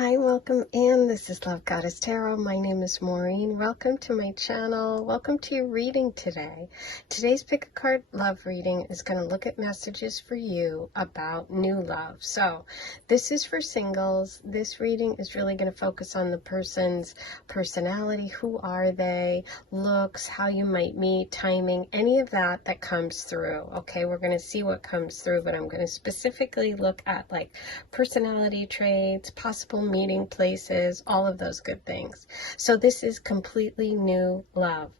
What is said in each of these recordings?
Hi, welcome in. This is Love Goddess Tarot. My name is Maureen. Welcome to my channel. Welcome to your reading today. Today's pick a card love reading is going to look at messages for you about new love. So this is for singles. This reading is really going to focus on the person's personality. Who are they? Looks, how you might meet, timing, any of that comes through. Okay, we're going to see what comes through, but I'm going to specifically look at like personality traits, possible meeting places, all of those good things. So this is completely new love.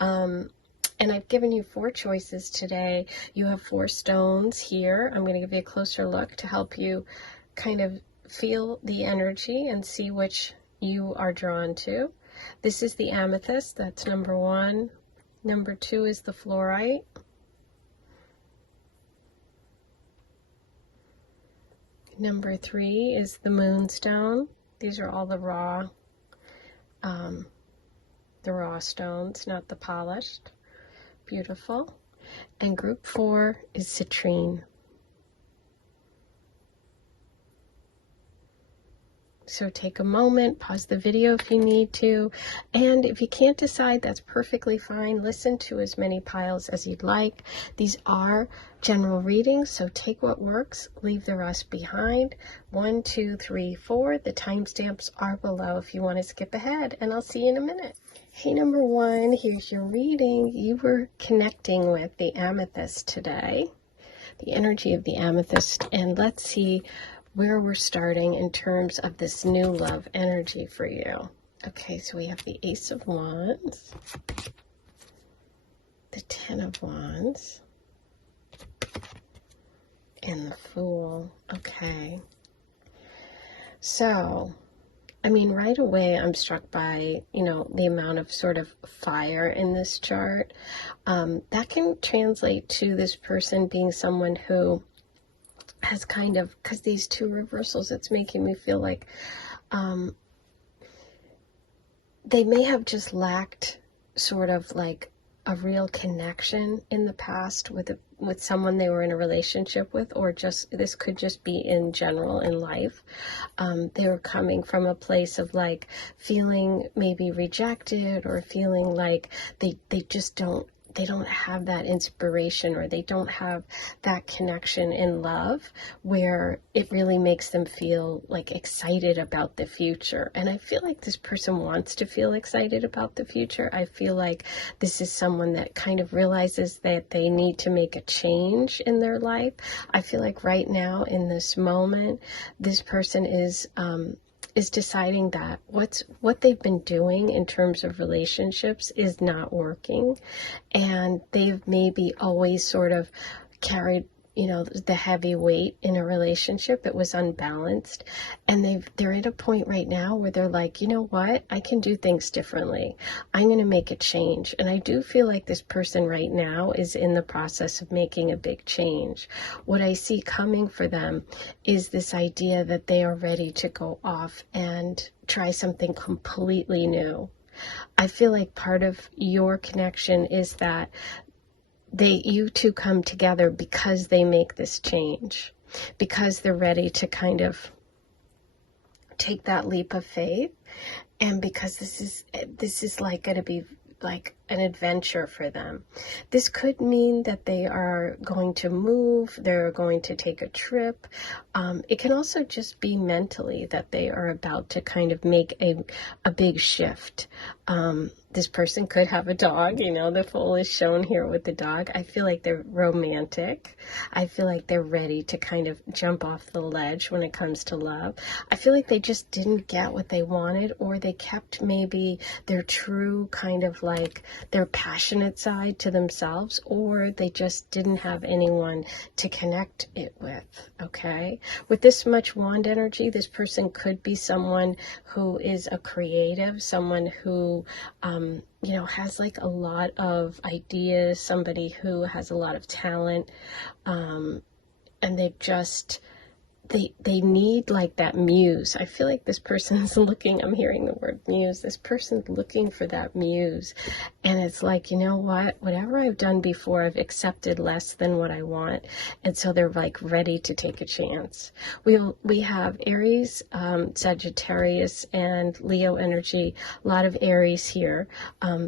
And I've given you 4 choices today. You have 4 stones here. I'm going to give you a closer look to help you kind of feel the energy and see which you are drawn to. This is the amethyst. That's number 1. Number 2 is the fluorite. Number 3 is the moonstone. These are all the raw stones, not the polished. Beautiful. And group 4 is citrine. So take a moment, pause the video if you need to, and if you can't decide, that's perfectly fine. Listen to as many piles as you'd like. These are general readings, so take what works, leave the rest behind. 1, 2, 3, 4. The timestamps are below if you want to skip ahead, and I'll see you in a minute. Hey, number 1, here's your reading. You were connecting with the amethyst today, the energy of the amethyst, and let's see where we're starting in terms of this new love energy for you. Okay, so we have the Ace of Wands, the 10 of Wands, and the Fool. Okay. So, I mean, right away I'm struck by, the amount of sort of fire in this chart. That can translate to this person being someone who has kind of, because these 2 reversals, it's making me feel like they may have just lacked sort of like a real connection in the past with someone they were in a relationship with, or just, this could just be in general in life. They were coming from a place of like feeling maybe rejected, or feeling like they just don't have that inspiration, or they don't have that connection in love where it really makes them feel like excited about the future. And I feel like this person wants to feel excited about the future. I feel like this is someone that kind of realizes that they need to make a change in their life. I feel like right now in this moment, this person is deciding that what they've been doing in terms of relationships is not working, and they've maybe always sort of carried the heavy weight in a relationship. It was unbalanced, and they're at a point right now where they're like, you know what, I can do things differently. I'm going to make a change. And I do feel like this person right now is in the process of making a big change. What I see coming for them is this idea that they are ready to go off and try something completely new. I feel like part of your connection is that you two come together because they make this change, because they're ready to kind of take that leap of faith, and because this is like going to be like an adventure for them. This could mean that they are going to move, they're going to take a trip. It can also just be mentally that they are about to kind of make a big shift. This person could have a dog, the Fool is shown here with the dog. I feel like they're romantic. I feel like they're ready to kind of jump off the ledge when it comes to love. I feel like they just didn't get what they wanted, or they kept maybe their true kind of like their passionate side to themselves, or they just didn't have anyone to connect it with. Okay, with this much wand energy, this person could be someone who is a creative, someone who has like a lot of ideas, somebody who has a lot of talent, and they need like that muse. I feel like this person's looking, I'm hearing the word muse, this person's looking for that muse. And it's like, you know what, whatever I've done before, I've accepted less than what I want. And so they're like ready to take a chance. We have Aries, Sagittarius, and Leo energy, a lot of Aries here,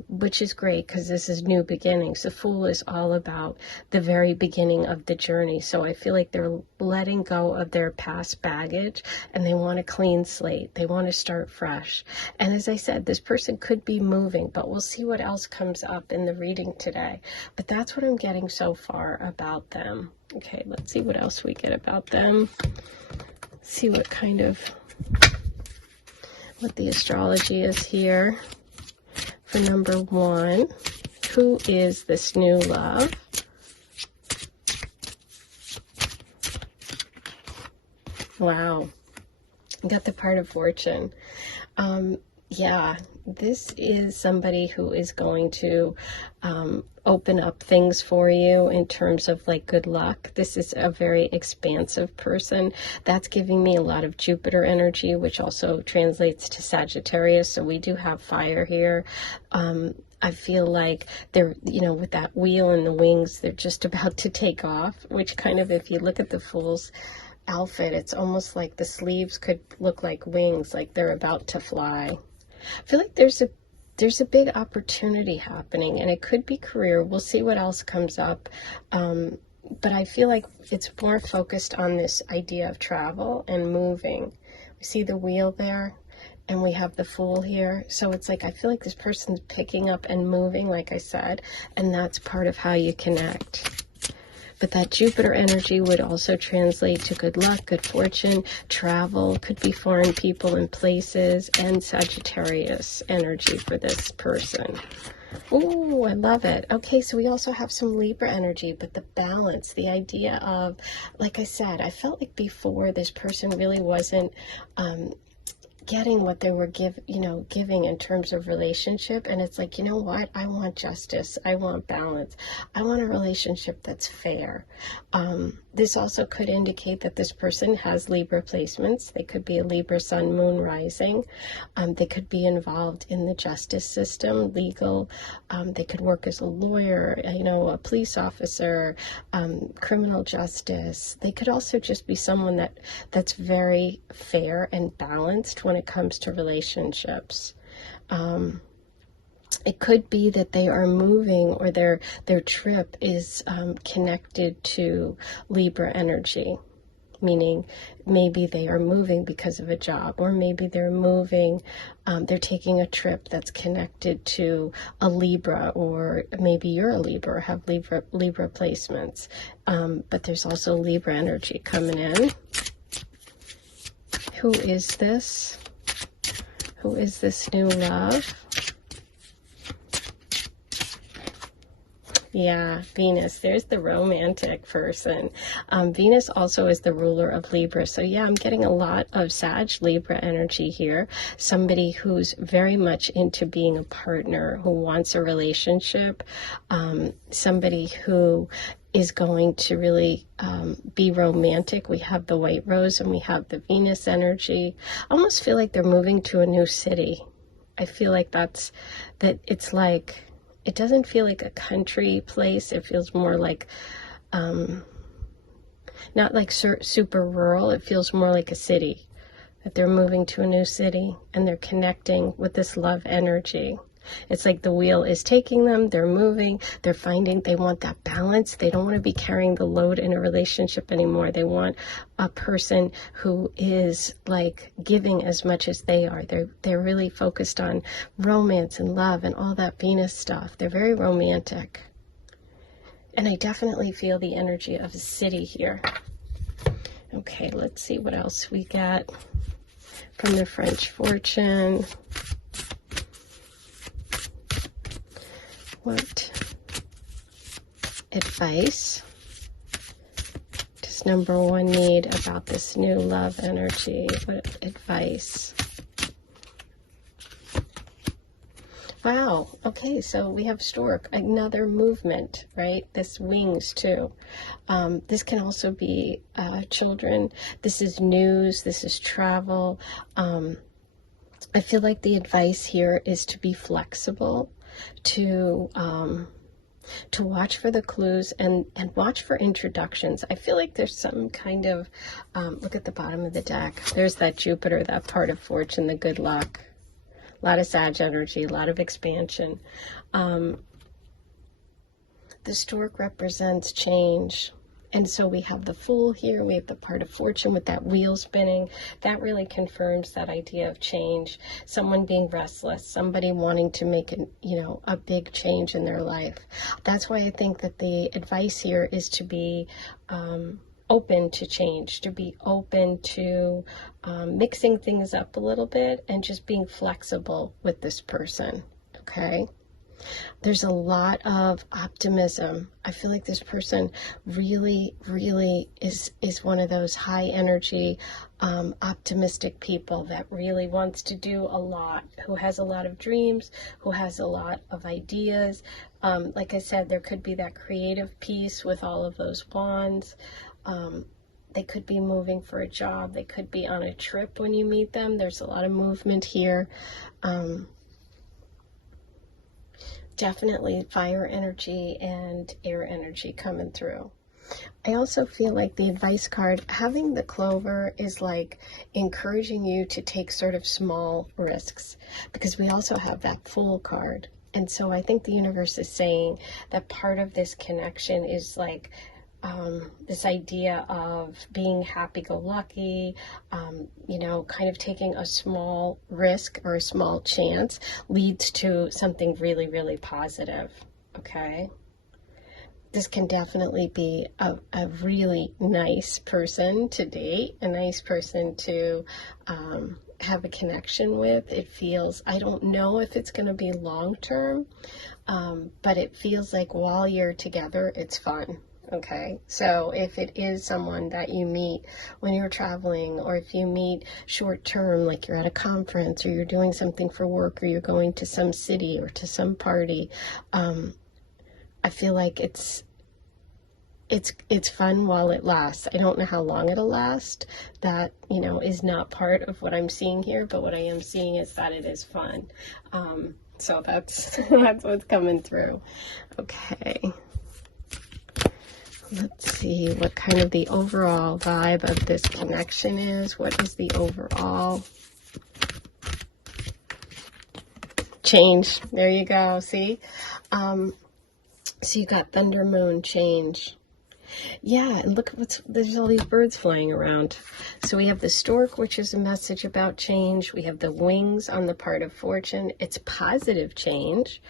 which is great because this is new beginnings. The Fool is all about the very beginning of the journey. So I feel like they're letting go of their past baggage and they want a clean slate. They want to start fresh. And as I said, this person could be moving, but we'll see what else comes up in the reading today. But that's what I'm getting so far about them. Okay, let's see what else we get about them. See what the astrology is here for number 1. Who is this new love? Wow, got the Card of Fortune. Yeah, this is somebody who is going to open up things for you in terms of like good luck. This is a very expansive person. That's giving me a lot of Jupiter energy, which also translates to Sagittarius. So we do have fire here. I feel like they're, with that wheel and the wings, they're just about to take off, which kind of, if you look at the Fool's outfit, it's almost like the sleeves could look like wings, like they're about to fly. I feel like there's a big opportunity happening, and it could be career. We'll see what else comes up. But I feel like it's more focused on this idea of travel and moving. We see the wheel there, and we have the Fool here. So it's like, I feel like this person's picking up and moving, like I said, and that's part of how you connect. But that Jupiter energy would also translate to good luck, good fortune, travel, could be foreign people and places, and Sagittarius energy for this person. Oh, I love it. Okay, so we also have some Libra energy, but the balance, the idea of, like I said, I felt like before this person really wasn't getting what they were giving in terms of relationship. And it's like, you know what? I want justice. I want balance. I want a relationship that's fair. This also could indicate that this person has Libra placements. They could be a Libra sun, moon, rising. They could be involved in the justice system, legal. They could work as a lawyer, a police officer, criminal justice. They could also just be someone that's very fair and balanced when it comes to relationships. It could be that they are moving, or their trip is connected to Libra energy, meaning maybe they are moving because of a job, or maybe they're moving, they're taking a trip that's connected to a Libra, or maybe you're a Libra or have Libra placements. But there's also Libra energy coming in. Who is this? Who is this new love? Yeah, Venus. There's the romantic person. Venus also is the ruler of Libra. So yeah, I'm getting a lot of Sag Libra energy here. Somebody who's very much into being a partner, who wants a relationship. Somebody who is going to really be romantic. We have the White Rose and we have the Venus energy. I almost feel like they're moving to a new city. I feel like it's like, it doesn't feel like a country place. It feels more like, not like super rural. It feels more like a city, that they're moving to a new city and they're connecting with this love energy. It's like the wheel is taking them, they're moving, they're finding they want that balance. They don't want to be carrying the load in a relationship anymore. They want a person who is like giving as much as they are. They're really focused on romance and love and all that Venus stuff. They're very romantic. And I definitely feel the energy of a city here. Okay, let's see what else we got from the French Fortune. What advice does number 1 need about this new love energy? What advice? Wow. Okay, so we have stork, another movement, right? This wings too. This can also be children. This is news. This is travel. I feel like the advice here is to be flexible, to watch for the clues and watch for introductions. I feel like there's some kind of, look at the bottom of the deck. There's that Jupiter, that part of fortune, the good luck. A lot of Sag energy, a lot of expansion. The stork represents change. And so we have the Fool here, we have the part of fortune with that wheel spinning. That really confirms that idea of change. Someone being restless, somebody wanting to make a big change in their life. That's why I think that the advice here is to be open to change, to be open to mixing things up a little bit and just being flexible with this person, okay? There's a lot of optimism. I feel like this person really, really is one of those high energy, optimistic people that really wants to do a lot, who has a lot of dreams, who has a lot of ideas. Like I said, there could be that creative piece with all of those wands. They could be moving for a job. They could be on a trip when you meet them. There's a lot of movement here. Definitely fire energy and air energy coming through. I also feel like the advice card, having the clover, is like encouraging you to take sort of small risks, because we also have that Fool card. And so I think the universe is saying that part of this connection is like this idea of being happy-go-lucky, kind of taking a small risk or a small chance leads to something really, really positive, okay? This can definitely be a really nice person to date, a nice person to have a connection with. It feels, I don't know if it's going to be long-term, but it feels like while you're together, it's fun. Okay, so if it is someone that you meet when you're traveling, or if you meet short term, like you're at a conference or you're doing something for work or you're going to some city or to some party, I feel like it's fun while it lasts. I don't know how long it'll last. That, is not part of what I'm seeing here, but what I am seeing is that it is fun. So that's what's coming through. Okay. Let's see what kind of the overall vibe of this connection is. What is the overall change? There you go. See? So you got Thunder, Moon, change. Yeah, and look, there's all these birds flying around. So we have the stork, which is a message about change. We have the wings on the part of fortune. It's positive change.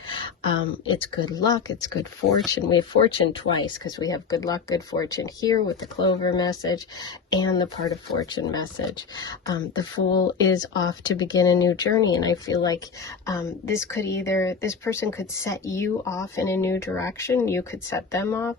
It's good luck. It's good fortune. We have fortune twice because we have good luck, good fortune here with the clover message and the part of fortune message. The Fool is off to begin a new journey, and I feel like this person could set you off in a new direction. You could set them off.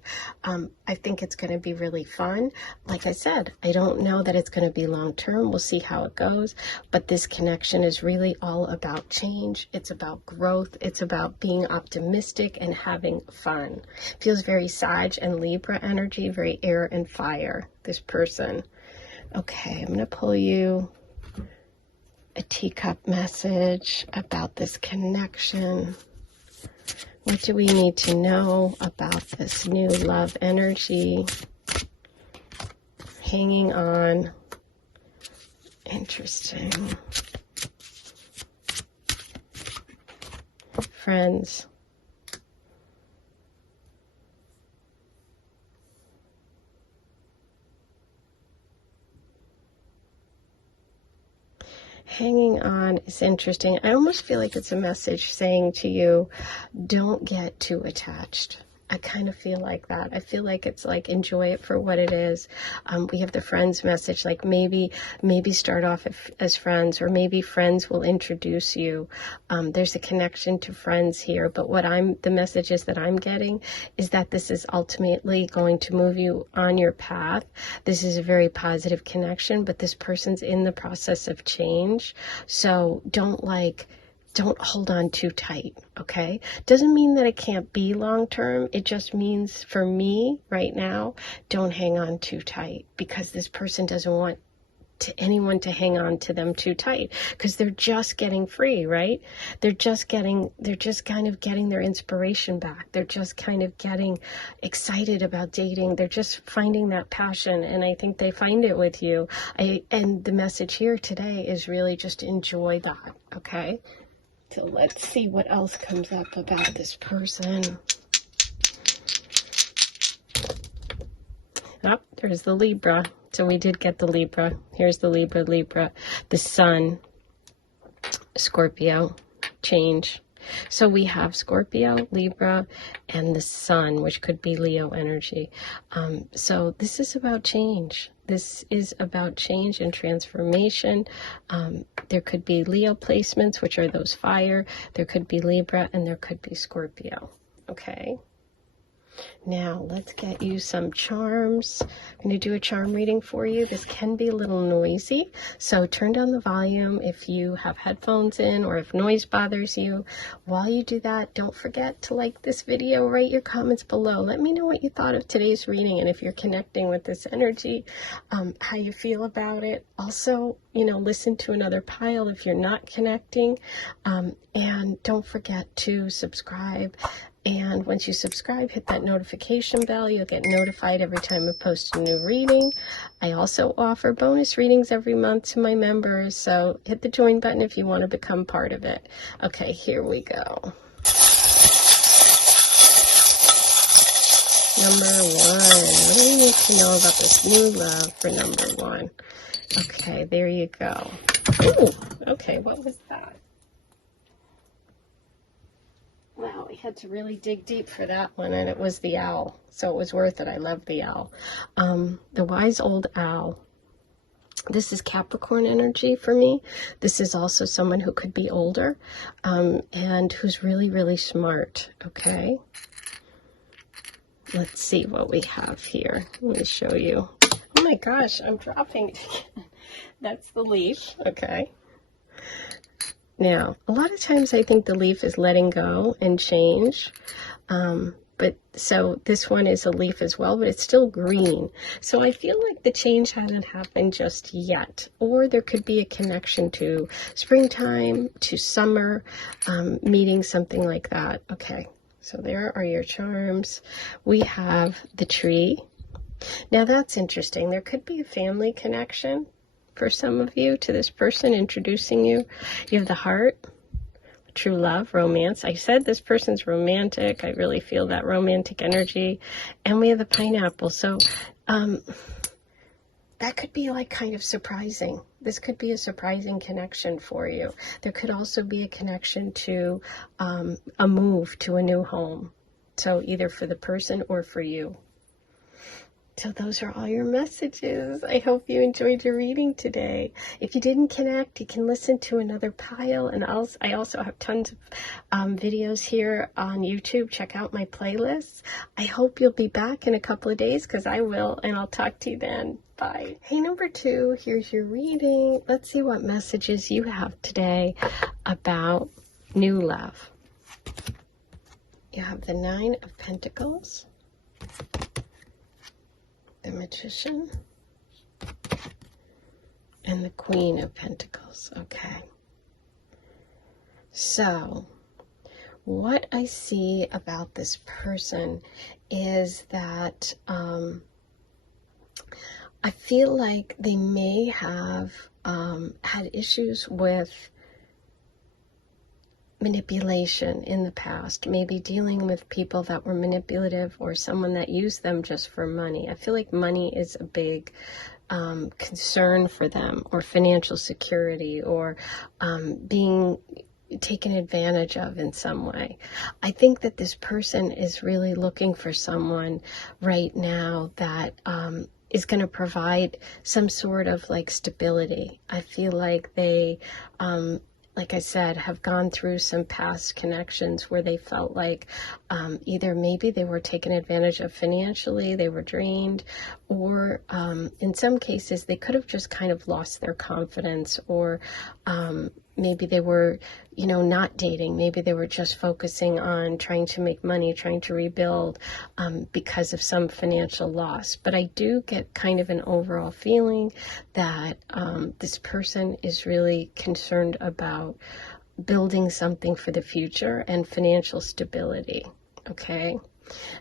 I think it's going to be really fun. Like I said, I don't know that it's going to be long term. We'll see how it goes. But this connection is really all about change. It's about growth. It's about being optimistic and having fun. Feels very Sag and Libra energy, very air and fire, this person. Okay, I'm going to pull you a teacup message about this connection. What do we need to know about this new love energy? Hanging on. Interesting. Friends. Hanging on is interesting. I almost feel like it's a message saying to you, don't get too attached. I kind of feel like that. I feel like it's like, enjoy it for what it is. We have the friends message, like maybe start off as friends, or maybe friends will introduce you. There's a connection to friends here, but the messages that I'm getting is that this is ultimately going to move you on your path. This is a very positive connection, but this person's in the process of change. So don't don't hold on too tight, okay? Doesn't mean that it can't be long-term. It just means, for me right now, don't hang on too tight, because this person doesn't want anyone to hang on to them too tight, because they're just getting free, right? They're just kind of getting their inspiration back. They're just kind of getting excited about dating. They're just finding that passion, and I think they find it with you. And the message here today is really just enjoy that, okay? So let's see what else comes up about this person. Oh, there's the Libra. So we did get the Libra. Here's the Libra, the Sun, Scorpio, change. So we have Scorpio, Libra, and the Sun, which could be Leo energy. So this is about change. This is about change and transformation. There could be Leo placements, which are those fire. There could be Libra, and there could be Scorpio. Okay. Now, let's get you some charms. I'm going to do a charm reading for you. This can be a little noisy, so turn down the volume if you have headphones in or if noise bothers you. While you do that, don't forget to like this video, write your comments below. Let me know what you thought of today's reading, and if you're connecting with this energy, how you feel about it. Also, listen to another pile if you're not connecting, and don't forget to subscribe. And once you subscribe, hit that notification bell. You'll get notified every time I post a new reading. I also offer bonus readings every month to my members, so hit the join button if you want to become part of it. Okay, here we go. Number 1. What do you need to know about this new love for number 1? Okay, there you go. Ooh, okay, what was that? Wow, I had to really dig deep for that one, and it was the owl, so it was worth it. I love the owl. The wise old owl. This is Capricorn energy for me. This is also someone who could be older, and who's really, really smart, okay? Let's see what we have here. Let me show you. Oh my gosh, I'm dropping it again. That's the leaf, okay? Now, a lot of times I think the leaf is letting go and change, but so this one is a leaf as well, but it's still green. So I feel like the change hasn't happened just yet, or there could be a connection to springtime, to summer, meeting something like that. Okay, so there are your charms. We have the tree. Now that's interesting. There could be a family connection for some of you to this person introducing you. You have the heart, true love, romance. I said this person's romantic. I really feel that romantic energy. And we have the pineapple. So that could be like kind of surprising. This could be a surprising connection for you. There could also be a connection to a move to a new home. So either for the person or for you. So those are all your messages. I hope you enjoyed your reading today. If you didn't connect, you can listen to another pile. And I also have tons of videos here on YouTube. Check out my playlists. I hope you'll be back in a couple of days, because I will, and I'll talk to you then. Bye. Hey, number 2, here's your reading. Let's see what messages you have today about new love. You have the 9 of Pentacles, the Magician, and the Queen of Pentacles. Okay. So, what I see about this person is that I feel like they may have had issues with manipulation in the past, maybe dealing with people that were manipulative or someone that used them just for money. I feel like money is a big concern for them, or financial security, or being taken advantage of in some way. I think that this person is really looking for someone right now that is going to provide some sort of like stability. I feel like they like I said, have gone through some past connections where they felt like either maybe they were taken advantage of financially, they were drained, or in some cases they could have just kind of lost their confidence, or maybe they were, you know, not dating. Maybe they were just focusing on trying to make money, trying to rebuild because of some financial loss. But I do get kind of an overall feeling that this person is really concerned about building something for the future and financial stability, okay?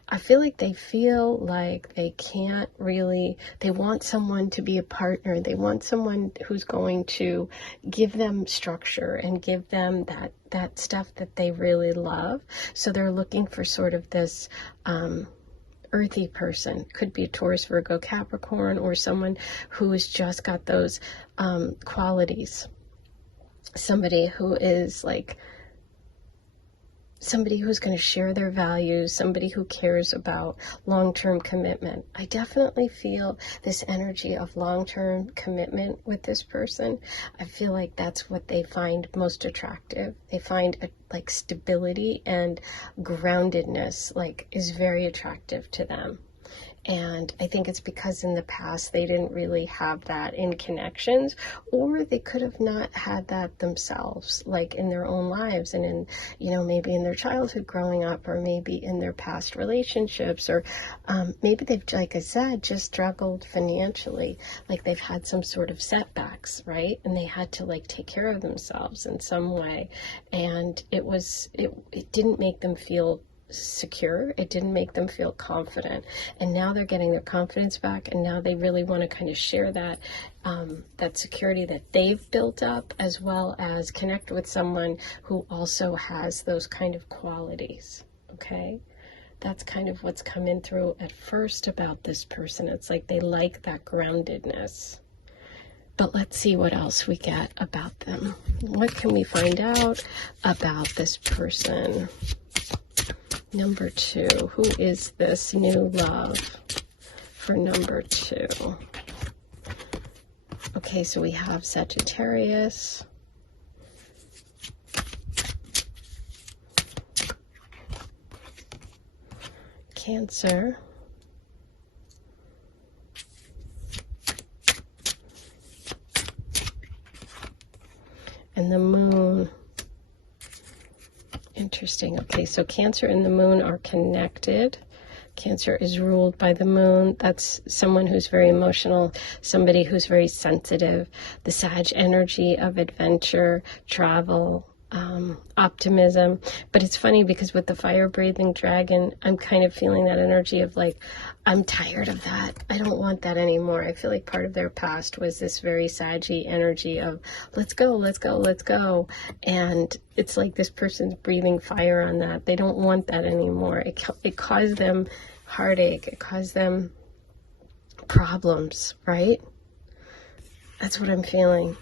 I feel like they feel like they can't really, they want someone to be a partner. They want someone who's going to give them structure and give them that stuff that they really love. So they're looking for sort of this earthy person. Could be a Taurus, Virgo, Capricorn, or someone who has just got those qualities. Somebody who is like, somebody who's going to share their values, somebody who cares about long-term commitment. I definitely feel this energy of long-term commitment with this person. I feel like that's what they find most attractive. They find like stability and groundedness like is very attractive to them. And I think it's because in the past they didn't really have that in connections, or they could have not had that themselves, like in their own lives and in, you know, maybe in their childhood growing up, or maybe in their past relationships, or maybe they've, like I said, just struggled financially, like they've had some sort of setbacks, right? And they had to like take care of themselves in some way. And it didn't make them feel secure. It didn't make them feel confident, and now they're getting their confidence back, and now they really want to kind of share that that security that they've built up, as well as connect with someone who also has those kind of qualities. Okay, that's kind of what's coming through at first about this person. It's like they like that groundedness. But let's see what else we get about them. What can we find out about this person? Number 2, who is this new love for number 2? Okay, so we have Sagittarius, Cancer, and the Moon. Interesting. Okay, so Cancer and the Moon are connected. Cancer is ruled by the Moon. That's someone who's very emotional, somebody who's very sensitive. The Sag energy of adventure, travel, optimism. But it's funny because with the fire-breathing dragon, I'm kind of feeling that energy of like, I'm tired of that. I don't want that anymore. I feel like part of their past was this very saggy energy of let's go, let's go, let's go. And it's like this person's breathing fire on that. They don't want that anymore. It caused them heartache. It caused them problems, right? That's what I'm feeling.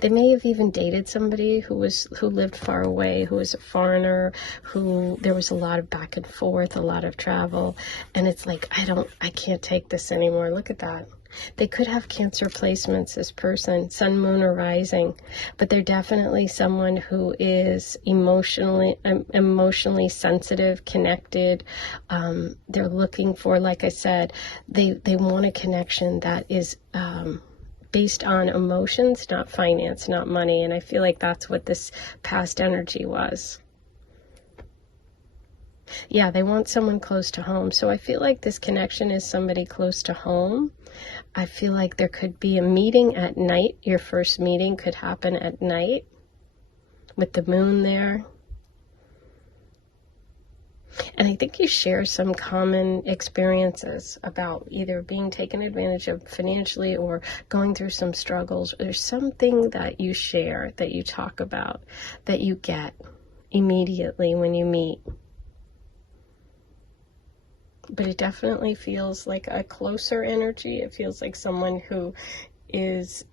They may have even dated somebody who lived far away, who was a foreigner, who there was a lot of back and forth, a lot of travel, and it's like, I can't take this anymore. Look at that. They could have Cancer placements, this person, Sun, Moon, or Rising, but they're definitely someone who is emotionally sensitive, connected. They're looking for, like I said, they want a connection that is based on emotions, not finance, not money. And I feel like that's what this past energy was. Yeah, they want someone close to home. So I feel like this connection is somebody close to home. I feel like there could be a meeting at night. Your first meeting could happen at night with the Moon there. And I think you share some common experiences about either being taken advantage of financially or going through some struggles. There's something that you share, that you talk about, that you get immediately when you meet. But it definitely feels like a closer energy. It feels like someone who is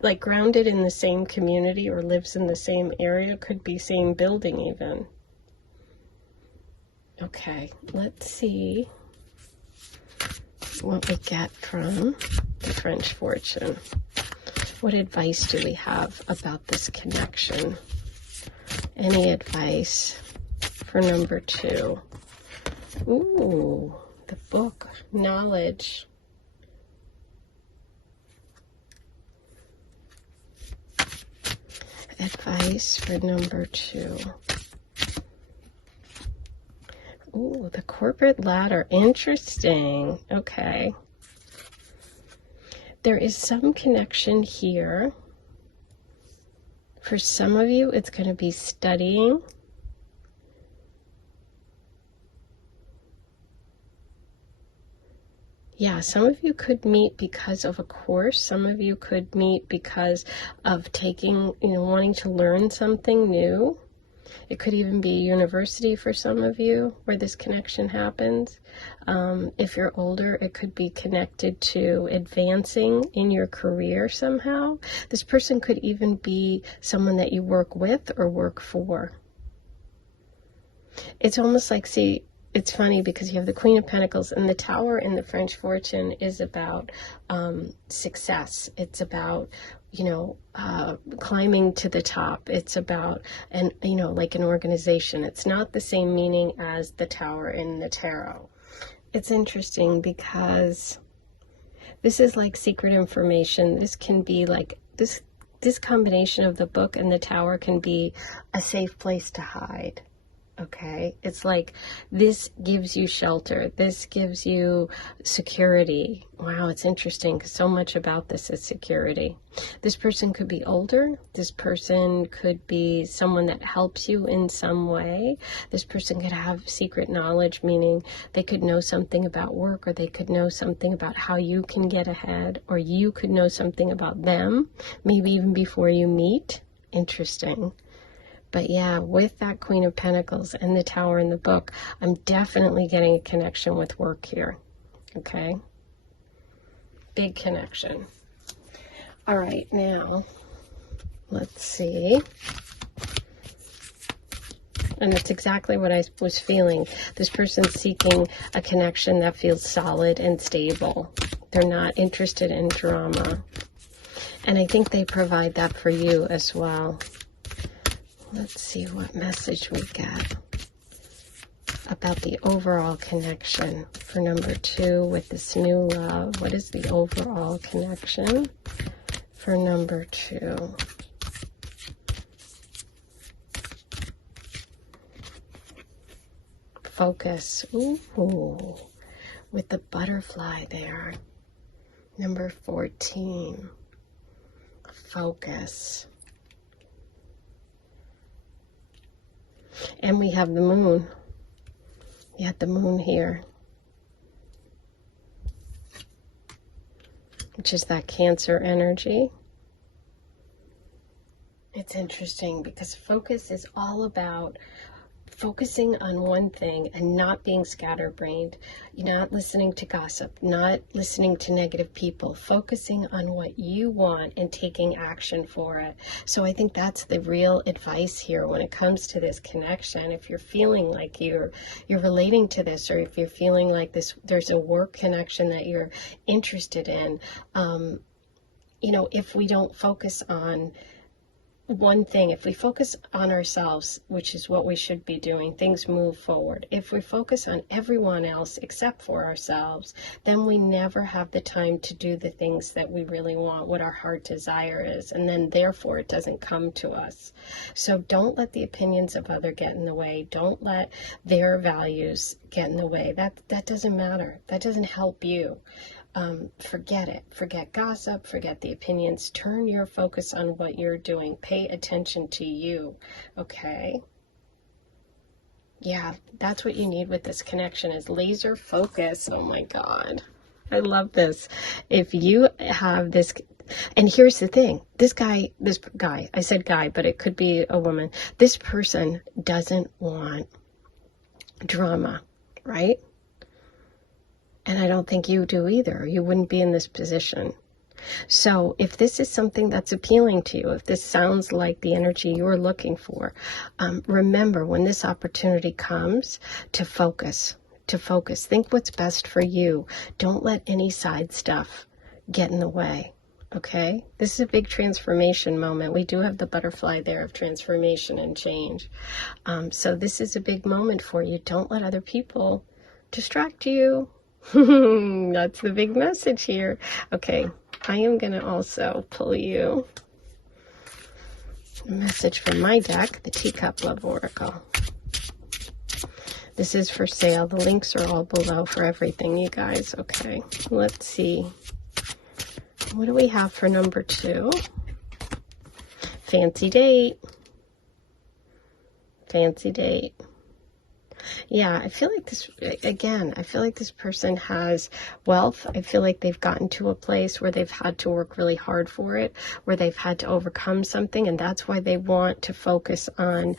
like grounded in the same community or lives in the same area, could be same building even. Okay, let's see what we get from the French Fortune. What advice do we have about this connection? Any advice for number 2? Ooh, the book, knowledge. advice for number 2. Ooh, the corporate ladder. Interesting. Okay. There is some connection here. For some of you, it's going to be studying. Yeah, some of you could meet because of a course. Some of you could meet because of taking, wanting to learn something new. It could even be university for some of you where this connection happens. If you're older, it could be connected to advancing in your career somehow. This person could even be someone that you work with or work for. It's almost like, see, it's funny because you have the Queen of Pentacles, and the Tower in the French Fortune is about success. It's about, climbing to the top. It's about, like an organization. It's not the same meaning as the Tower in the Tarot. It's interesting because this is like secret information. This can be like, this combination of the book and the Tower can be a safe place to hide. Okay, it's like this gives you shelter. This gives you security. Wow, it's interesting because so much about this is security. This person could be older. This person could be someone that helps you in some way. This person could have secret knowledge, meaning they could know something about work, or they could know something about how you can get ahead, or you could know something about them, maybe even before you meet. Interesting. But yeah, with that Queen of Pentacles and the Tower in the book, I'm definitely getting a connection with work here. Okay? Big connection. All right, now, let's see. And that's exactly what I was feeling. This person's seeking a connection that feels solid and stable. They're not interested in drama. And I think they provide that for you as well. Let's see what message we get about the overall connection for number 2 with this new love. What is the overall connection for number 2? Focus. Ooh, with the butterfly there. Number 14. Focus. And we have the moon. You had the moon here, which is that Cancer energy. It's interesting because focus is all about focusing on one thing and not being scatterbrained. You're not listening to gossip, not listening to negative people, focusing on what you want and taking action for it. So I think that's the real advice here when it comes to this connection. If you're feeling like you're relating to this, or if you're feeling like there's a work connection that you're interested in, if we don't focus on one thing, if we focus on ourselves, which is what we should be doing, things move forward. If we focus on everyone else except for ourselves, then we never have the time to do the things that we really want, what our heart desire is, and then therefore it doesn't come to us. So don't let the opinions of others get in the way. Don't let their values get in the way. That doesn't matter. That doesn't help you. Forget it. Forget gossip. Forget the opinions. Turn your focus on what you're doing. Pay attention to you. Okay? Yeah, that's what you need with this connection, is laser focus. Oh my God. I love this. If you have this, and here's the thing, this guy, I said guy, but it could be a woman. This person doesn't want drama, right? And I don't think you do either. You wouldn't be in this position. So if this is something that's appealing to you, if this sounds like the energy you're looking for, remember when this opportunity comes to focus. Think what's best for you. Don't let any side stuff get in the way. Okay? This is a big transformation moment. We do have the butterfly there of transformation and change. So this is a big moment for you. Don't let other people distract you. That's the big message here. Okay, I am going to also pull you Message from my deck, the Teacup Love Oracle. This is for sale. The links are all below for everything, you guys. Okay, let's see. What do we have for number 2? Fancy date. Fancy date. Yeah, I feel like this, again, I feel like this person has wealth. I feel like they've gotten to a place where they've had to work really hard for it, where they've had to overcome something, and that's why they want to focus on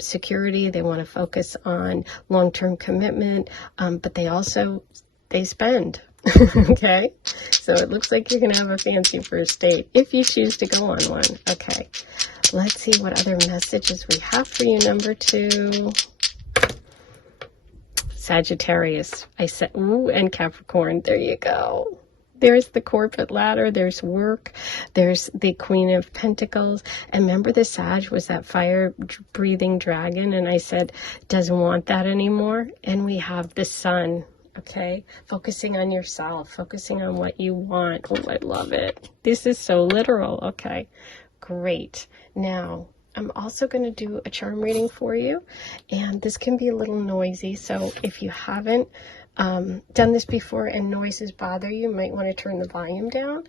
security. They want to focus on long-term commitment, but they spend. Okay, so it looks like you're going to have a fancy first date if you choose to go on one. Okay, let's see what other messages we have for you, number 2. Sagittarius. I said, ooh, and Capricorn. There you go. There's the corporate ladder. There's work. There's the Queen of Pentacles. And remember, the Sag was that fire-breathing dragon, and I said, doesn't want that anymore. And we have the Sun. Okay, focusing on yourself, focusing on what you want. Oh, I love it. This is so literal. Okay, great. Now, I'm also going to do a charm reading for you, and this can be a little noisy, so if you haven't done this before and noises bother you, you might want to turn the volume down.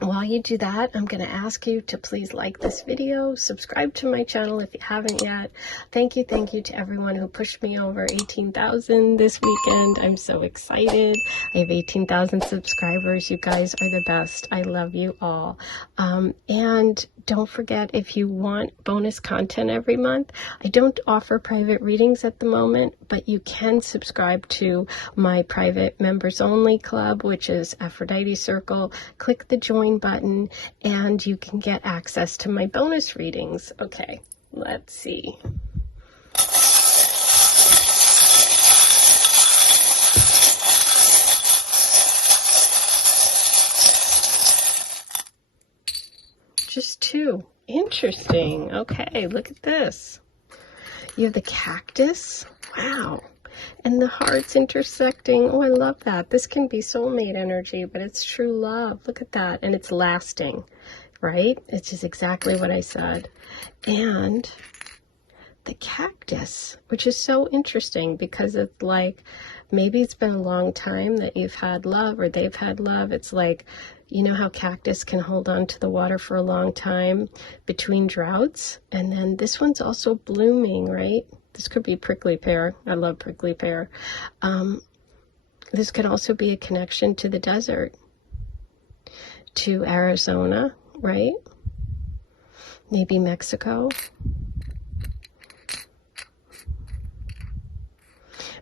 While you do that, I'm going to ask you to please like this video, subscribe to my channel if you haven't yet. Thank you to everyone who pushed me over 18,000 this weekend. I'm so excited. I have 18,000 subscribers. You guys are the best. I love you all. And don't forget, if you want bonus content every month, I don't offer private readings at the moment, but you can subscribe to my private members only club, which is Aphrodite Circle. Click the join button and you can get access to my bonus readings. Okay, let's see. Just 2. Interesting. Okay, look at this. You have the cactus. Wow. And the hearts intersecting. Oh, I love that. This can be soulmate energy, but it's true love. Look at that. And it's lasting, right? It's just exactly what I said. And the cactus, which is so interesting because it's like, maybe it's been a long time that you've had love or they've had love. It's like, you know how cactus can hold on to the water for a long time between droughts? And then this one's also blooming, right? This could be prickly pear. I love prickly pear. This could also be a connection to the desert, to Arizona, right? Maybe Mexico.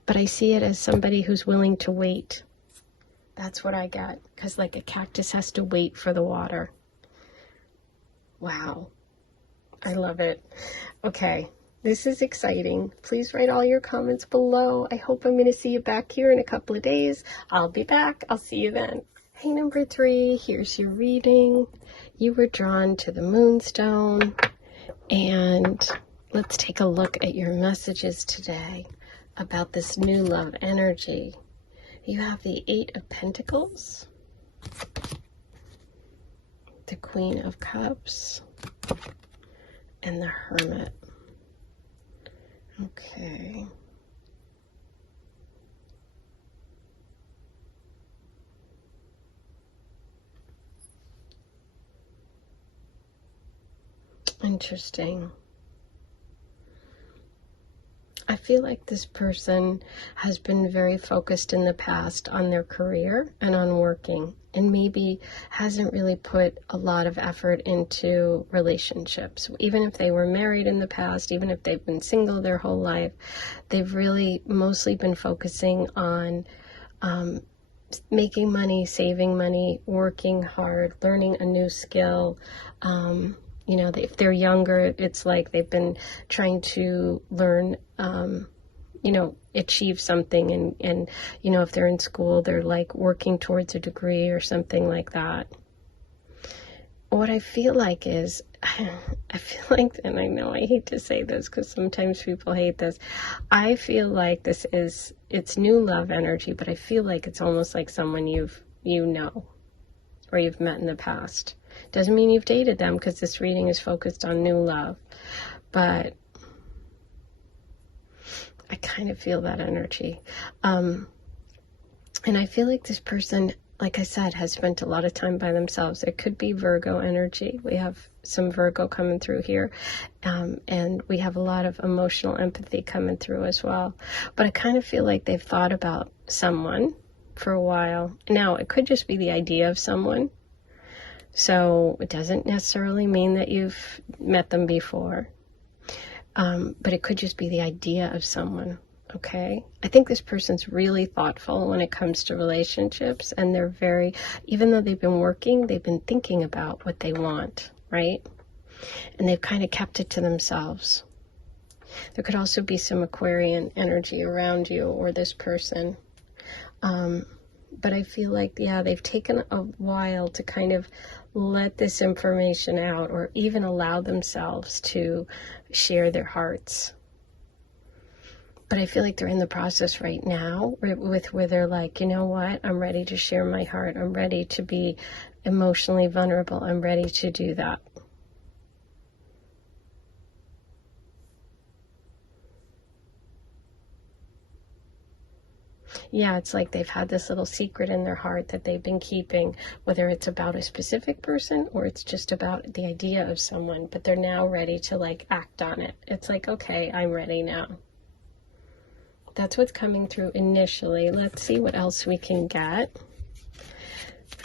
But I see it as somebody who's willing to wait. That's what I get, because like a cactus has to wait for the water. Wow. I love it. Okay, this is exciting. Please write all your comments below. I hope I'm going to see you back here in a couple of days. I'll be back. I'll see you then. Hey, number 3, here's your reading. You were drawn to the Moonstone, and let's take a look at your messages today about this new love energy. You have the 8 of Pentacles, the Queen of Cups, and the Hermit. Okay. Interesting. I feel like this person has been very focused in the past on their career and on working, and maybe hasn't really put a lot of effort into relationships. Even if they were married in the past, even if they've been single their whole life, they've really mostly been focusing on making money, saving money, working hard, learning a new skill. You know, if they're younger, it's like they've been trying to learn, you know, achieve something. And, you know, if they're in school, they're like working towards a degree or something like that. What I feel like is, I feel like, and I know I hate to say this because sometimes people hate this, I feel like it's new love energy, but I feel like it's almost like someone you know, or you've met in the past. Doesn't mean you've dated them, because this reading is focused on new love. But I kind of feel that energy. And I feel like this person, like I said, has spent a lot of time by themselves. It could be Virgo energy. We have some Virgo coming through here. And we have a lot of emotional empathy coming through as well. But I kind of feel like they've thought about someone for a while. Now, it could just be the idea of someone. So it doesn't necessarily mean that you've met them before. But it could just be the idea of someone. Okay, I think this person's really thoughtful when it comes to relationships, and they're very, even though they've been working, they've been thinking about what they want, right? And they've kind of kept it to themselves. There could also be some Aquarian energy around you or this person. But I feel like, yeah, they've taken a while to kind of let this information out, or even allow themselves to share their hearts. But I feel like they're in the process right now where they're like, you know what? I'm ready to share my heart. I'm ready to be emotionally vulnerable. I'm ready to do that. Yeah, it's like they've had this little secret in their heart that they've been keeping, whether it's about a specific person or it's just about the idea of someone, but they're now ready to like act on it. It's like, okay, I'm ready now. That's what's coming through initially. Let's see what else we can get.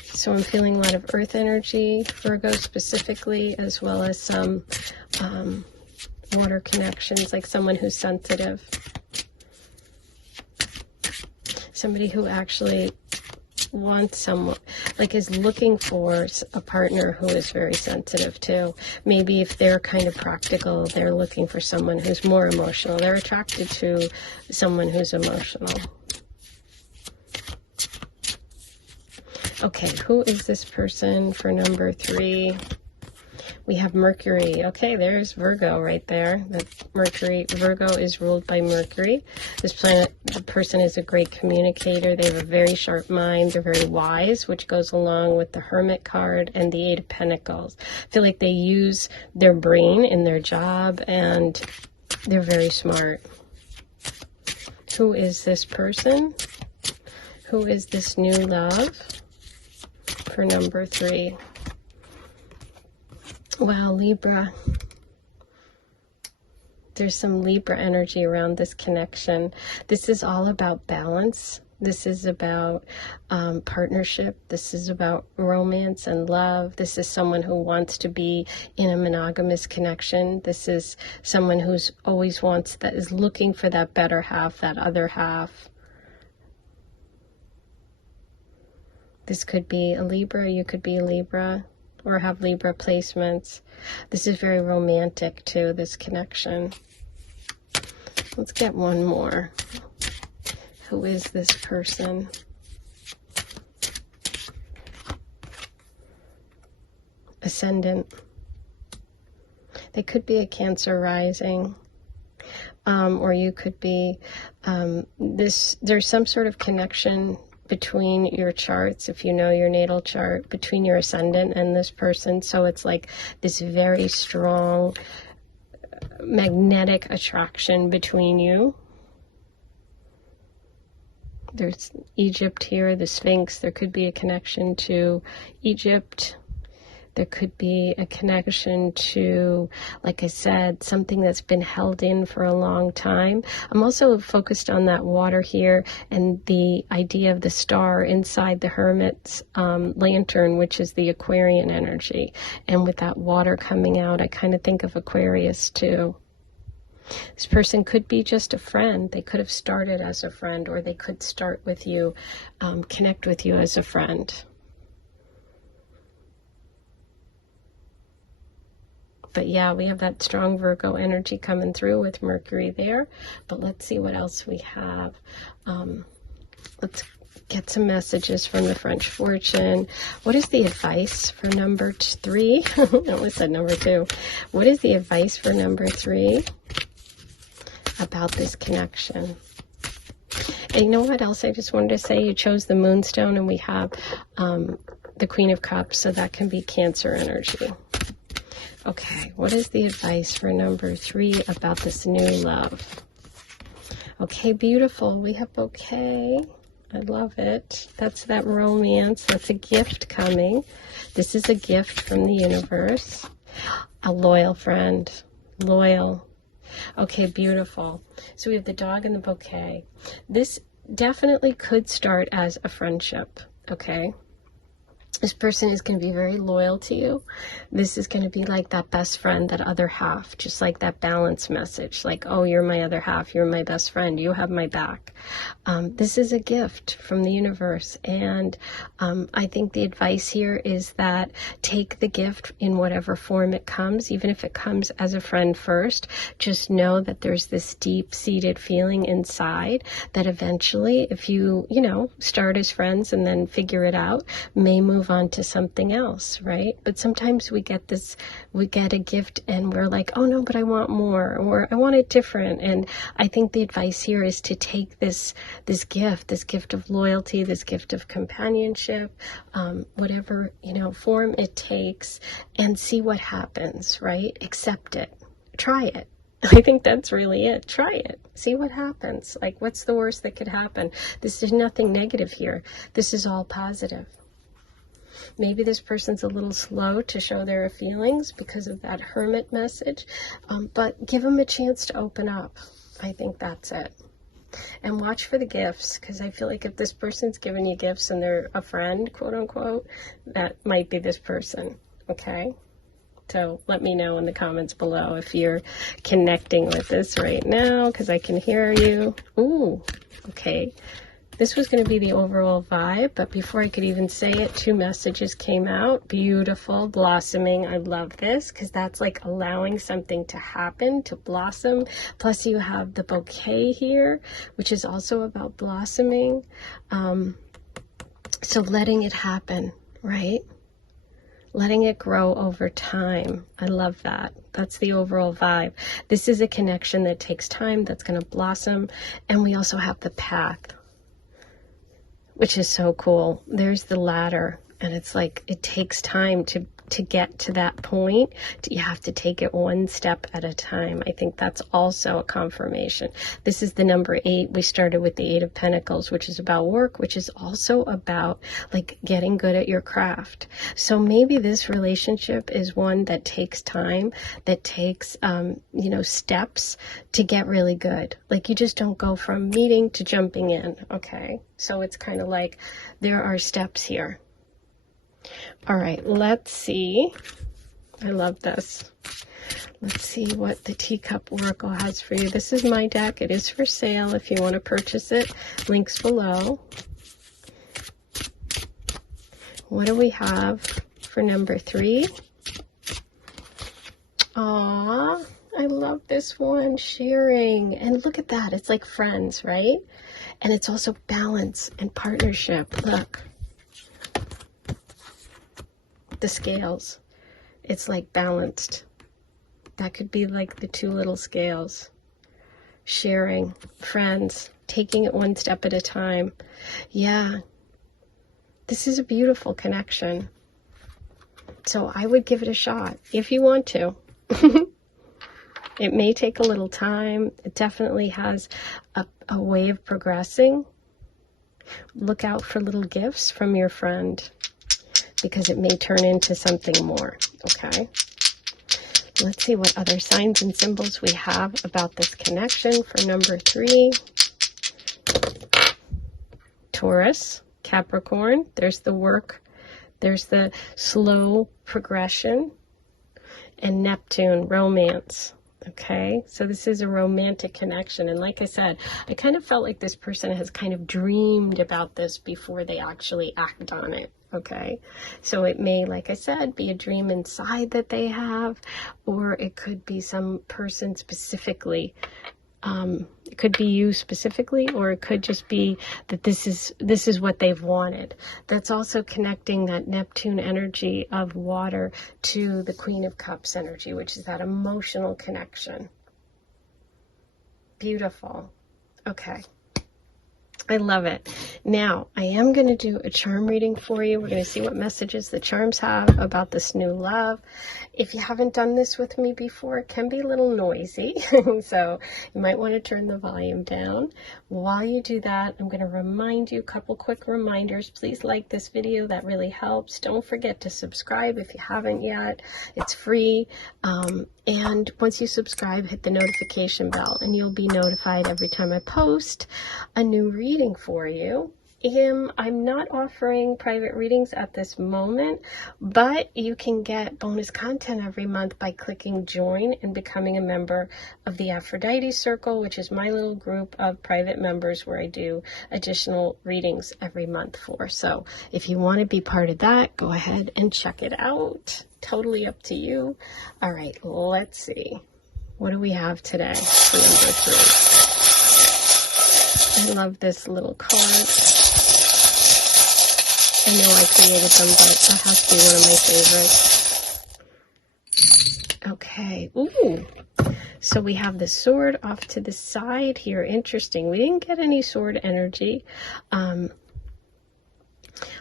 So I'm feeling a lot of earth energy, Virgo specifically, as well as some water connections, like someone who's sensitive. Somebody who actually wants someone, like is looking for a partner who is very sensitive too. Maybe if they're kind of practical, they're looking for someone who's more emotional. They're attracted to someone who's emotional. Okay, who is this person for number 3? We have Mercury. Okay, there's Virgo right there. That's Mercury. Virgo is ruled by Mercury. This planet, the person is a great communicator. They have a very sharp mind. They're very wise, which goes along with the Hermit card and the 8 of Pentacles. I feel like they use their brain in their job, and they're very smart. Who is this person? Who is this new love for number 3? Wow, Libra. There's some Libra energy around this connection. This is all about balance. This is about partnership. This is about romance and love. This is someone who wants to be in a monogamous connection. This is someone who's always wants, that is looking for that better half, that other half. This could be a Libra. You could be a Libra, or have Libra placements. This is very romantic too, this connection. Let's get one more. Who is this person? Ascendant. They could be a Cancer rising. Or you could be, there's some sort of connection between your charts, if you know your natal chart, between your ascendant and this person. So it's like this very strong magnetic attraction between you. There's Egypt here, the Sphinx. There could be a connection to Egypt. There could be a connection to, like I said, something that's been held in for a long time. I'm also focused on that water here and the idea of the star inside the Hermit's lantern, which is the Aquarian energy. And with that water coming out, I kind of think of Aquarius too. This person could be just a friend. They could have started as a friend, or they could start with you, connect with you as a friend. But yeah, we have that strong Virgo energy coming through with Mercury there. But let's see what else we have. Let's get some messages from the French Fortune. What is the advice for number 3? I almost said number 2. What is the advice for number 3 about this connection? And you know what else I just wanted to say? You chose the Moonstone, and we have the Queen of Cups, so that can be Cancer energy. Okay, what is the advice for number 3 about this new love? Okay, beautiful. We have bouquet. I love it. That's that romance. That's a gift coming. This is a gift from the universe. A loyal friend. Loyal. Okay, beautiful. So we have the dog and the bouquet. This definitely could start as a friendship, okay? This person is going to be very loyal to you. This is going to be like that best friend, that other half, just like that balance message. Like, oh, you're my other half. You're my best friend. You have my back. This is a gift from the universe. And I think the advice here is that take the gift in whatever form it comes, even if it comes as a friend first. Just know that there's this deep-seated feeling inside that eventually, if you start as friends and then figure it out, may move on to something else, right? But sometimes we get a gift and we're like, oh no, but I want more, or I want it different. And I think the advice here is to take this gift of loyalty, this gift of companionship, whatever, form it takes, and see what happens, right? Accept it. Try it. I think that's really it. Try it. See what happens. Like, what's the worst that could happen? There's nothing negative here. This is all positive. Maybe this person's a little slow to show their feelings because of that hermit message, but give them a chance to open up. I think that's it. And watch for the gifts, because I feel like if this person's giving you gifts and they're a friend, quote unquote, that might be this person, okay? So let me know in the comments below if you're connecting with this right now, because I can hear you. Ooh, okay. This was going to be the overall vibe, but before I could even say it, 2 messages came out. Beautiful, blossoming. I love this because that's like allowing something to happen, to blossom. Plus you have the bouquet here, which is also about blossoming. So letting it happen, right? Letting it grow over time. I love that. That's the overall vibe. This is a connection that takes time, that's going to blossom. And we also have the path, which is so cool. There's the ladder, and it's like it takes time to get to that point. You have to take it one step at a time. I think that's also a confirmation. This is the number 8. We started with the 8 of Pentacles, which is about work, which is also about like getting good at your craft. So maybe this relationship is one that takes time, that takes steps to get really good. Like you just don't go from meeting to jumping in, okay? So it's kind of like there are steps here. All right, let's see. I love this. Let's see what the Teacup Oracle has for you. This is my deck. It is for sale if you want to purchase it. Links below. What do we have for number 3? Aww, I love this one. Sharing. And look at that. It's like friends, right? And it's also balance and partnership. Look. The scales, it's like balanced. That could be like the 2 little scales. Sharing, friends, taking it one step at a time. Yeah, this is a beautiful connection. So I would give it a shot if you want to. It may take a little time. It definitely has a way of progressing. Look out for little gifts from your friend, because it may turn into something more, okay? Let's see what other signs and symbols we have about this connection for number 3. Taurus, Capricorn, there's the work, there's the slow progression, and Neptune, romance. Okay, so this is a romantic connection. And like I said, I kind of felt like this person has kind of dreamed about this before they actually act on it. Okay, so it may, like I said, be a dream inside that they have, or it could be some person specifically. It could be you specifically, or it could just be that this is what they've wanted. That's also connecting that Neptune energy of water to the Queen of Cups energy, which is that emotional connection. Beautiful. Okay. I love it. Now, I am going to do a charm reading for you. We're going to see what messages the charms have about this new love. If you haven't done this with me before, it can be a little noisy, so you might want to turn the volume down. While you do that, I'm going to remind you a couple quick reminders. Please like this video. That really helps. Don't forget to subscribe if you haven't yet. It's free. And once you subscribe, hit the notification bell, and you'll be notified every time I post a new reading for you. I'm not offering private readings at this moment, but you can get bonus content every month by clicking join and becoming a member of the Aphrodite Circle, which is my little group of private members where I do additional readings every month for. So if you want to be part of that, go ahead and check it out. Totally up to you. All right, let's see. What do we have today for number 3? I love this little card. I know I created them, but that has to be one of my favorites. Okay. Ooh. So we have the sword off to the side here. Interesting. We didn't get any sword energy. I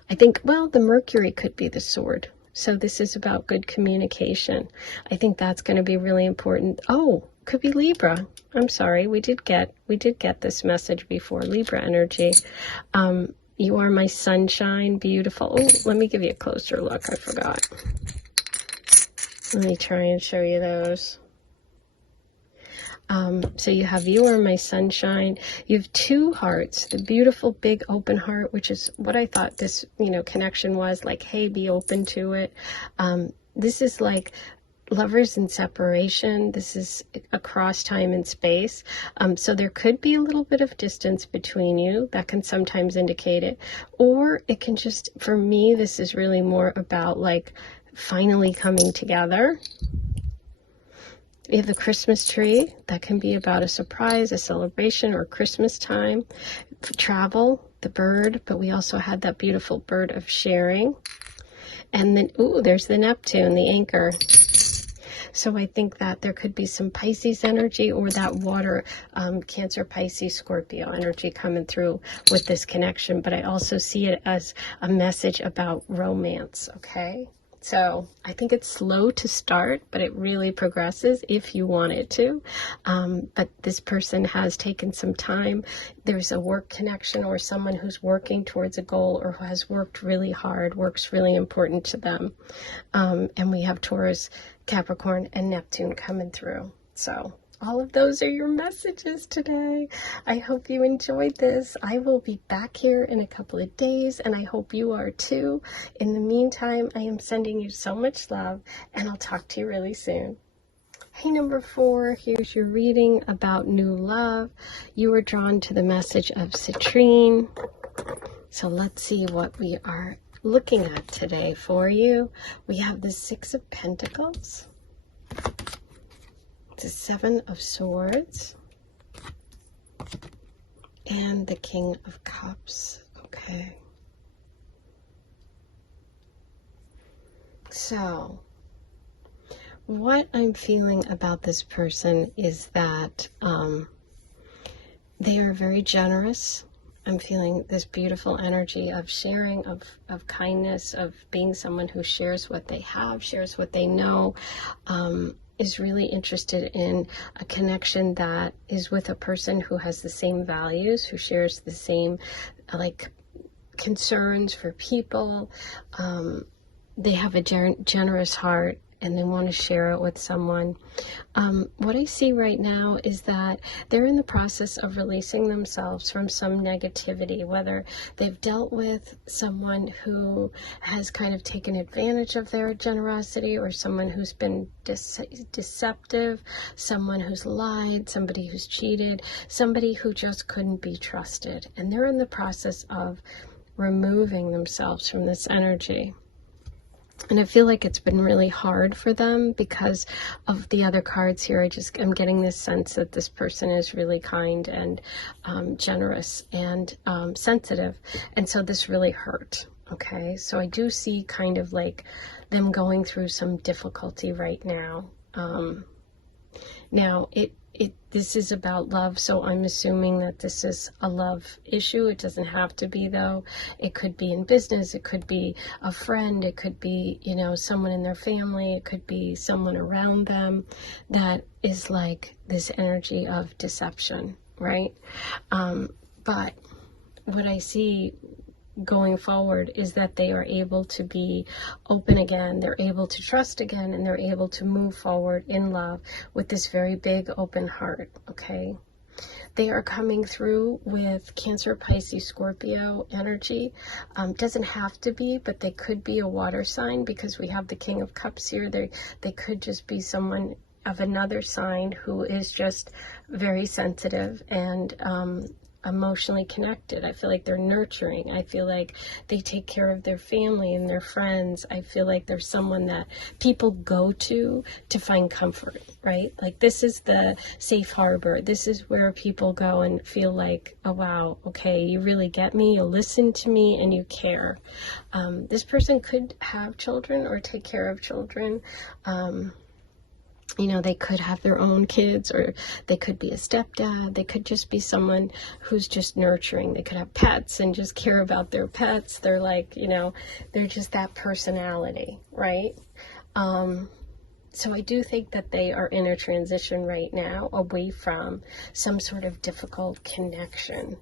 think, well, the Mercury could be the sword. So this is about good communication. I think that's going to be really important. Oh, could be Libra. I'm sorry. We did get this message before. Libra energy. You are my sunshine, beautiful. Oh, let me give you a closer look. I forgot. Let me try and show you those. So you have you are my sunshine. You have 2 hearts, the beautiful big open heart, which is what I thought this, connection was like, hey, be open to it. This is like lovers in separation. This is across time and space. So there could be a little bit of distance between you. That can sometimes indicate it. Or it can just, for me, this is really more about like finally coming together. We have the Christmas tree. That can be about a surprise, a celebration, or Christmas time. Travel, the bird, but we also had that beautiful bird of sharing. And then, ooh, there's the Neptune, the anchor. So I think that there could be some Pisces energy or that water, Cancer, Pisces, Scorpio energy coming through with this connection. But I also see it as a message about romance, okay? So I think it's slow to start, but it really progresses if you want it to. But this person has taken some time. There's a work connection or someone who's working towards a goal or who has worked really hard, work's really important to them. And we have Taurus, Capricorn, and Neptune coming through. So all of those are your messages today. I hope you enjoyed this. I will be back here in a couple of days, and I hope you are too. In the meantime, I am sending you so much love, and I'll talk to you really soon. Hey, number 4, here's your reading about new love. You were drawn to the message of citrine. So let's see what we are looking at today for you. We have the 6 of Pentacles, the 7 of Swords, and the King of Cups. Okay. So what I'm feeling about this person is that they are very generous. I'm feeling this beautiful energy of sharing, of kindness, of being someone who shares what they have, shares what they know, is really interested in a connection that is with a person who has the same values, who shares the same like concerns for people. They have a generous heart, and they want to share it with someone. What I see right now is that they're in the process of releasing themselves from some negativity, whether they've dealt with someone who has kind of taken advantage of their generosity, or someone who's been deceptive, someone who's lied, somebody who's cheated, somebody who just couldn't be trusted. And they're in the process of removing themselves from this energy. And I feel like it's been really hard for them because of the other cards here. I'm getting this sense that this person is really kind and generous and sensitive. And so this really hurt. Okay, so I do see kind of like them going through some difficulty right now. Now, it this is about love, so I'm assuming that this is a love issue. It doesn't have to be, though. It could be in business, it could be a friend, it could be, you know, someone in their family, it could be someone around them that is like this energy of deception, right? But what I see going forward is that they are able to be open again, they're able to trust again, and they're able to move forward in love with this very big open heart, okay? They are coming through with Cancer, Pisces, Scorpio energy. Doesn't have to be, but they could be a water sign because we have the King of Cups here. They could just be someone of another sign who is just very sensitive and emotionally connected. I feel like they're nurturing. I feel like they take care of their family and their friends. I feel like there's someone that people go to find comfort, right? Like this is the safe harbor. This is where people go and feel like, oh wow, okay, you really get me, you listen to me, and you care. This person could have children or take care of children. You know, they could have their own kids, or they could be a stepdad. They could just be someone who's just nurturing. They could have pets and just care about their pets. They're like, you know, they're just that personality, right? So I do think that they are in a transition right now away from some sort of difficult connection.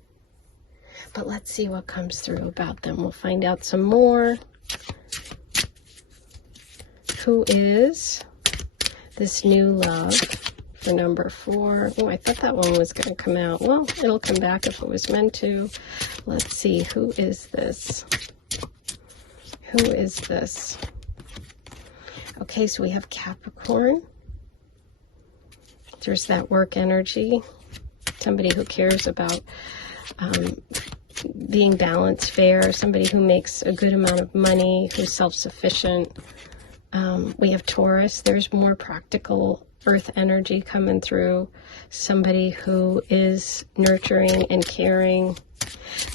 But let's see what comes through about them. We'll find out some more. Who is this new love for number 4? Oh, I thought that one was going to come out. Well, it'll come back if it was meant to. Let's see. Who is this? Who is this? Okay, so we have Capricorn. There's that work energy. Somebody who cares about being balanced, fair. Somebody who makes a good amount of money, who's self-sufficient. We have Taurus. There's more practical earth energy coming through. Somebody who is nurturing and caring.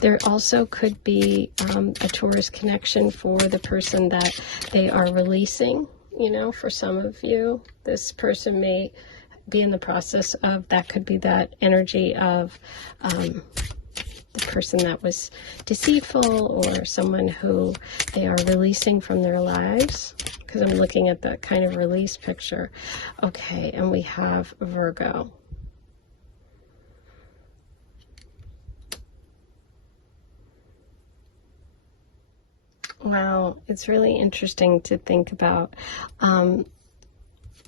There also could be a Taurus connection for the person that they are releasing. You know, for some of you, this person may be in the process of, that could be that energy of the person that was deceitful, or someone who they are releasing from their lives, because I'm looking at that kind of release picture. Okay, and we have Virgo. Wow, it's really interesting to think about,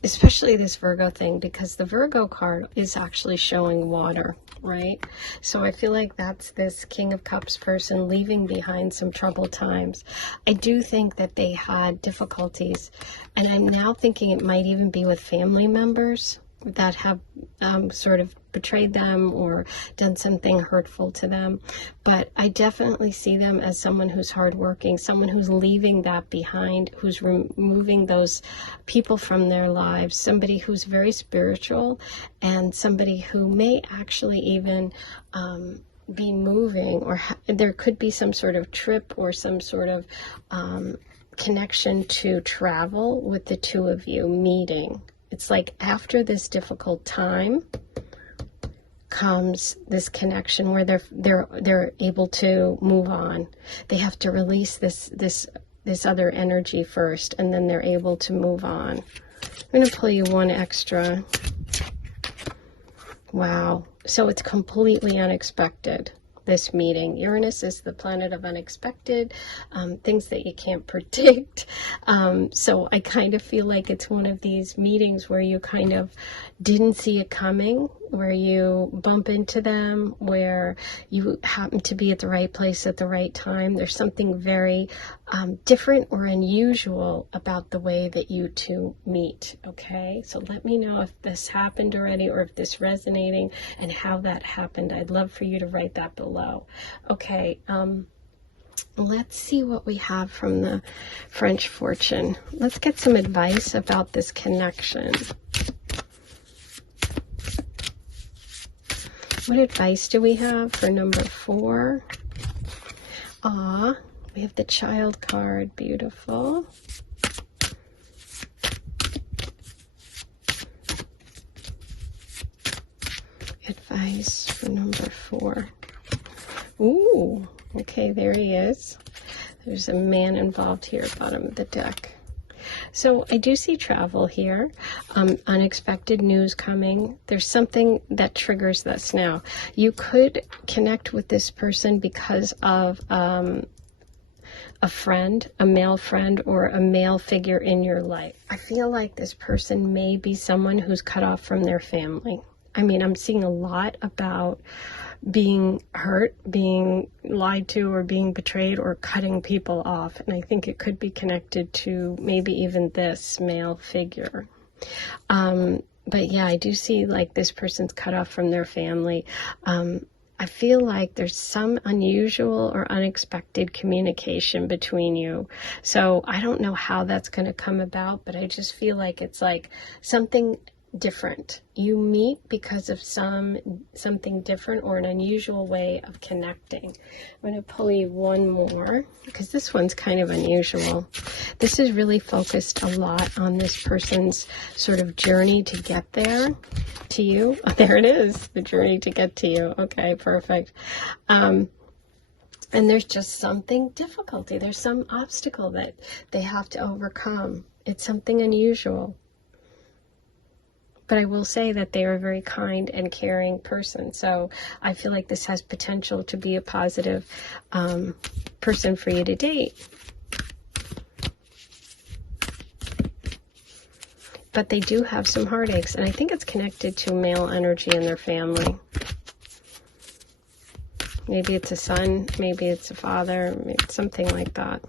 especially this Virgo thing, because the Virgo card is actually showing water, right? So I feel like that's this King of Cups person leaving behind some troubled times. I do think that they had difficulties, and I'm now thinking it might even be with family members that have sort of betrayed them or done something hurtful to them. But I definitely see them as someone who's hardworking, someone who's leaving that behind, who's removing those people from their lives, somebody who's very spiritual, and somebody who may actually even be moving, or there could be some sort of trip or some sort of connection to travel with the two of you meeting. It's like after this difficult time comes this connection where they're able to move on. They have to release this other energy first, and then they're able to move on. I'm going to pull you one extra. Wow. So it's completely unexpected, this meeting. Uranus is the planet of unexpected, things that you can't predict. So I kind of feel like it's one of these meetings where you kind of didn't see it coming, where you bump into them, where you happen to be at the right place at the right time. There's something very different or unusual about the way that you two meet, okay? So let me know if this happened already, or if this resonating, and how that happened. I'd love for you to write that below. Okay, let's see what we have from the French fortune. Let's get some advice about this connection. What advice do we have for number 4? We have the Child card. Beautiful. advice for number 4. Ooh, okay, there he is. There's a man involved here, bottom of the deck. So I do see travel here, unexpected news coming. There's something that triggers this. Now, you could connect with this person because of a friend, a male friend, or a male figure in your life. I feel like this person may be someone who's cut off from their family. I mean, I'm seeing a lot about being hurt, being lied to, or being betrayed, or cutting people off. And I think it could be connected to maybe even this male figure. But yeah, I do see like this person's cut off from their family. I feel like there's some unusual or unexpected communication between you. So I don't know how that's going to come about, but I just feel like it's like something different. You meet because of something different or an unusual way of connecting. I'm going to pull you one more because this one's kind of unusual. This is really focused a lot on this person's sort of journey to get there to you. Oh, there it is, the journey to get to you. Okay, perfect. And there's just something difficulty. There's some obstacle that they have to overcome. It's something unusual. But I will say that they are a very kind and caring person. So I feel like this has potential to be a positive person for you to date. But they do have some heartaches. And I think it's connected to male energy in their family. Maybe it's a son. Maybe it's a father. Maybe something like that.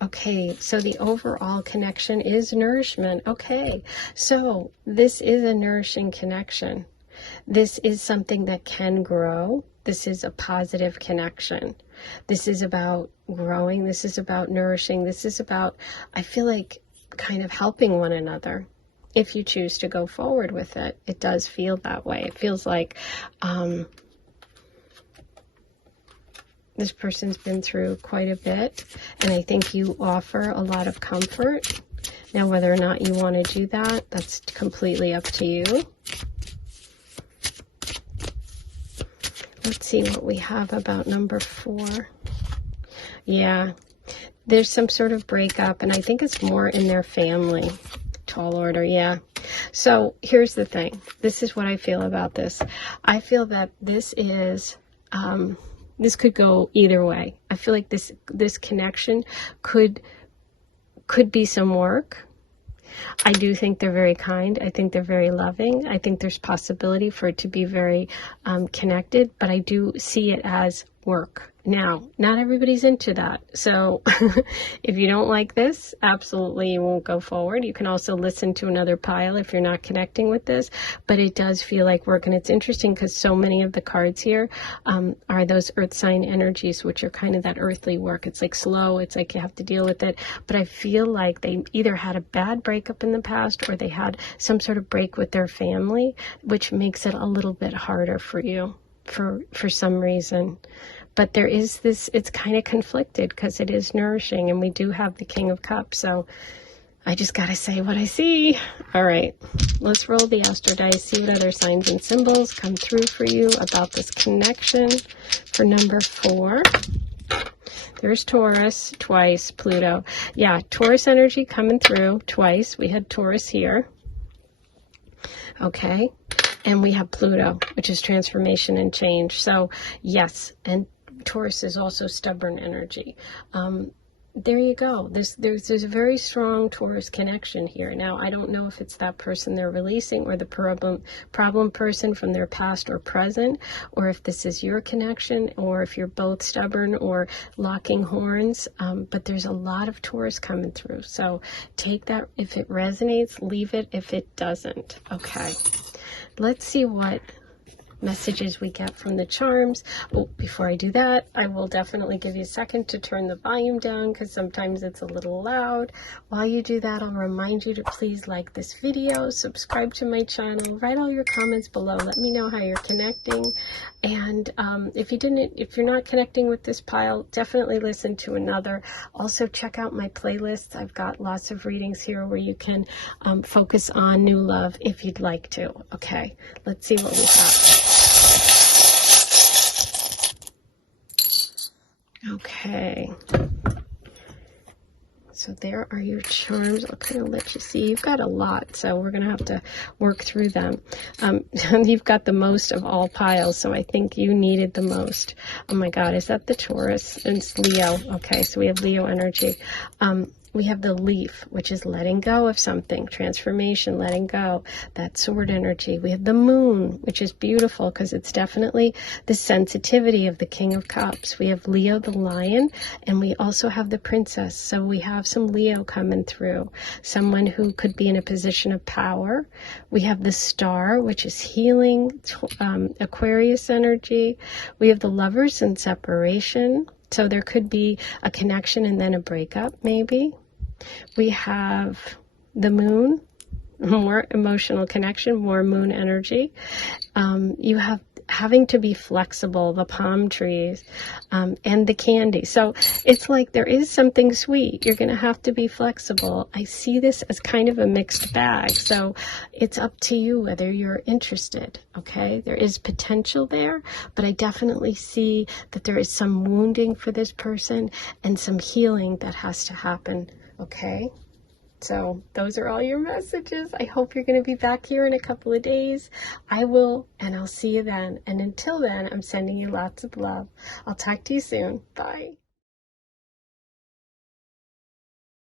Okay, so the overall connection is nourishment. Okay, so this is a nourishing connection. This is something that can grow. This is a positive connection. This is about growing. This is about nourishing. This is about, I feel like, kind of helping one another. If you choose to go forward with it, it does feel that way. It feels like this person's been through quite a bit, and I think you offer a lot of comfort. Now, whether or not you want to do that, that's completely up to you. Let's see what we have about number 4. Yeah, there's some sort of breakup, and I think it's more in their family. Tall order, yeah. So here's the thing. This is what I feel about this. I feel that this is... this could go either way. I feel like this connection could be some work. I do think they're very kind. I think they're very loving. I think there's possibility for it to be very connected, but I do see it as work. Now, not everybody's into that. So if you don't like this, absolutely you won't go forward. You can also listen to another pile if you're not connecting with this, but it does feel like work. And it's interesting because so many of the cards here are those earth sign energies, which are kind of that earthly work. It's like slow. It's like you have to deal with it. But I feel like they either had a bad breakup in the past or they had some sort of break with their family, which makes it a little bit harder for you for some reason. But there is this, it's kind of conflicted because it is nourishing, and we do have the King of Cups. So I just got to say what I see. All right, let's roll the astro dice, see what other signs and symbols come through for you about this connection for number 4. There's Taurus twice, Pluto. Yeah, Taurus energy coming through twice. We had Taurus here. Okay. And we have Pluto, which is transformation and change. So yes, and Taurus is also stubborn energy. There you go. There's a very strong Taurus connection here. Now, I don't know if it's that person they're releasing or the problem person from their past or present, or if this is your connection, or if you're both stubborn or locking horns. But there's a lot of Taurus coming through. So take that if it resonates, leave it if it doesn't. Okay. Let's see what messages we get from the charms. Oh, before I do that, I will definitely give you a second to turn the volume down because sometimes it's a little loud. While you do that, I'll remind you to please like this video, subscribe to my channel, write all your comments below. Let me know how you're connecting. And if you're not connecting with this pile, definitely listen to another. Also, check out my playlists. I've got lots of readings here where you can focus on new love if you'd like to. Okay, let's see what we have. Okay, so there are your charms. I'll kind of let you see. You've got a lot, so we're going to have to work through them. You've got the most of all piles, so I think you needed the most. Oh my God, is that the Taurus? It's Leo. Okay, so we have Leo energy. We have the leaf, which is letting go of something, transformation, letting go, that sword energy. We have the moon, which is beautiful because it's definitely the sensitivity of the King of Cups. We have Leo, the lion, and we also have the princess. So we have some Leo coming through, someone who could be in a position of power. We have the star, which is healing, Aquarius energy. We have the lovers and separation. So there could be a connection and then a breakup, maybe. We have the moon, more emotional connection, more moon energy. You have having to be flexible, the palm trees, and the candy. So it's like there is something sweet. You're going to have to be flexible. I see this as kind of a mixed bag. So it's up to you whether you're interested. Okay, there is potential there, but I definitely see that there is some wounding for this person and some healing that has to happen. Okay. So those are all your messages. I hope you're going to be back here in a couple of days. I will, and I'll see you then. And until then, I'm sending you lots of love. I'll talk to you soon. Bye.